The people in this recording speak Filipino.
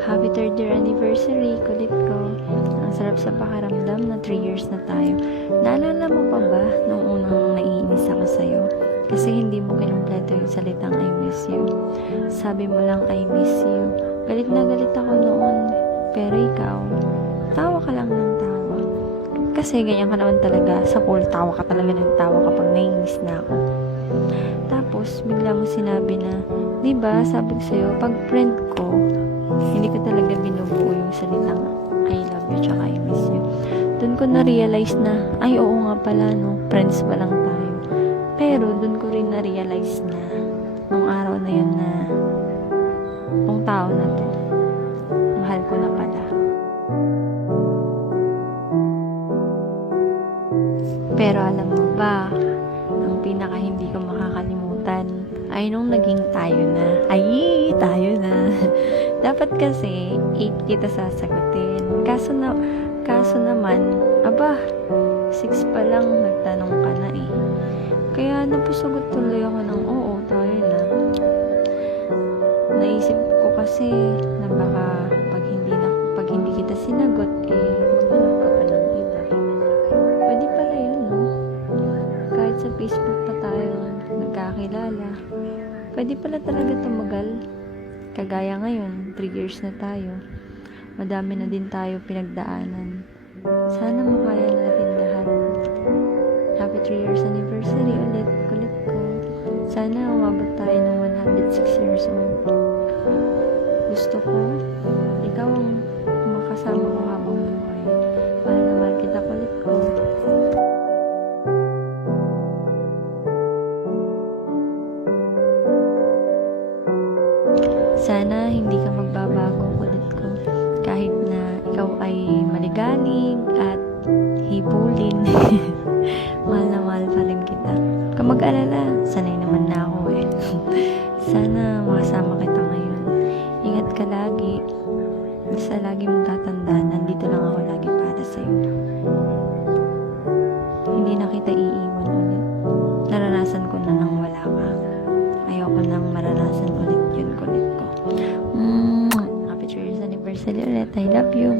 Happy 3rd year anniversary, kulit ko. Ang sarap sa pakaramdam na 3 years na tayo. Naalala mo pa ba nung unang naiinis ako sa'yo? Kasi hindi mo kinumpleto yung salitang I miss you. Sabi mo lang I miss you. Galit na galit ako noon. Pero ikaw, tawa ka lang ng tawa. Kasi ganyan ka naman talaga. Sa pool, tawa ka talaga ng tawa kapag naiinis na ako. Tapos, bigla mo sinabi na, diba, sabi ko sa'yo, pag friend ko, hindi ko talaga binubuo yung salitang I love you tsaka I miss you. Doon ko na-realize na, ay oo nga pala, no, friends pa lang tayo. Pero doon ko rin na-realize na, nung araw na yun na, tong tao na to, mahal ko na pala. Pero alam mo ba, ang pinaka hindi ko makakalimutan ay nung naging tayo na. Ay, tayo na. Dapat kasi 8 kita sasagutin. Kaso naman, aba, 6 pa lang nagtanong ka na eh. Kaya napusagot tuloy ako ng oo, tayo na. Naisip ko kasi na baka pag hindi kita sinagot eh, maghanap ka pa ng iba. Pwede pala yun, no? Kahit sa Facebook pa tayo nagkakilala. Pwede pala talaga tumagal. Kagaya ngayon, 3 years na tayo. Madami na din tayo pinagdaanan. Sana makaya natin lahat. Happy 3 years anniversary ulit, kulit ko. Sana umabot tayo ng 106 years old. Gusto ko, ikaw ang makasama ko habang buhay. Mahal na mahal kita, kulit ko. Sana hindi ka magbabago, kulit ko. Kahit na ikaw ay maligalig at hibulin. Mahal na mahal pa rin kita. Kung mag-alala, sanay naman na ako eh. Sana makasama kita ngayon. Ingat ka lagi. Basta lagi mong tatandaan, nandito lang ako lagi para sa'yo. Hindi na kita iiwan ulit. Naranasan ko na nang wala ka. Ayoko nang maranasan ulit yun, kulit ko. Happy 3 years anniversary ulit. I love you.